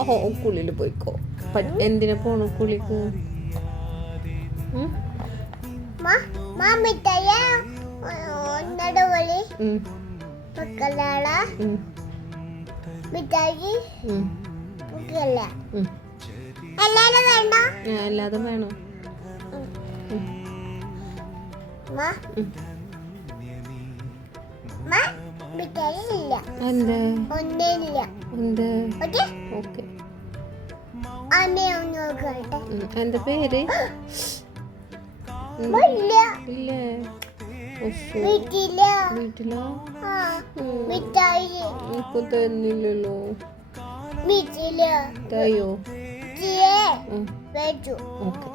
ഓ ഉക്കുള്ളിൽ പോയിക്കോ. എന്തിനാ പോണു ഉക്കുള്ളിക്ക്? അല്ലാതെ വേണോ? എന്താ പേര്? വീട്ടിലോ? തന്നില്ലല്ലോ. തയ്യോ? Okay.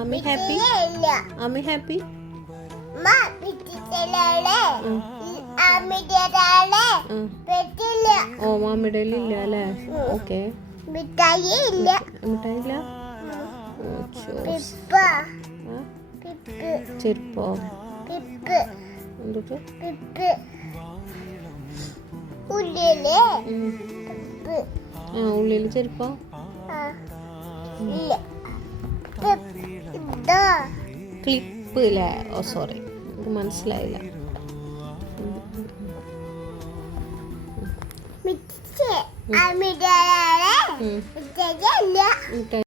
Ami happy? Ami happy? ഓ മാമിയുടെ ഇല്ല അല്ലേ? ഓക്കെ. മിഠായില്ല? ചെരുപ്പോ? എന്തൊക്കെ? ഉള്ളില് ചെരുപ്പോ? ക്ലിപ്പ് അല്ലേ? ഓ സോറി, മനസ്സിലായില്ല.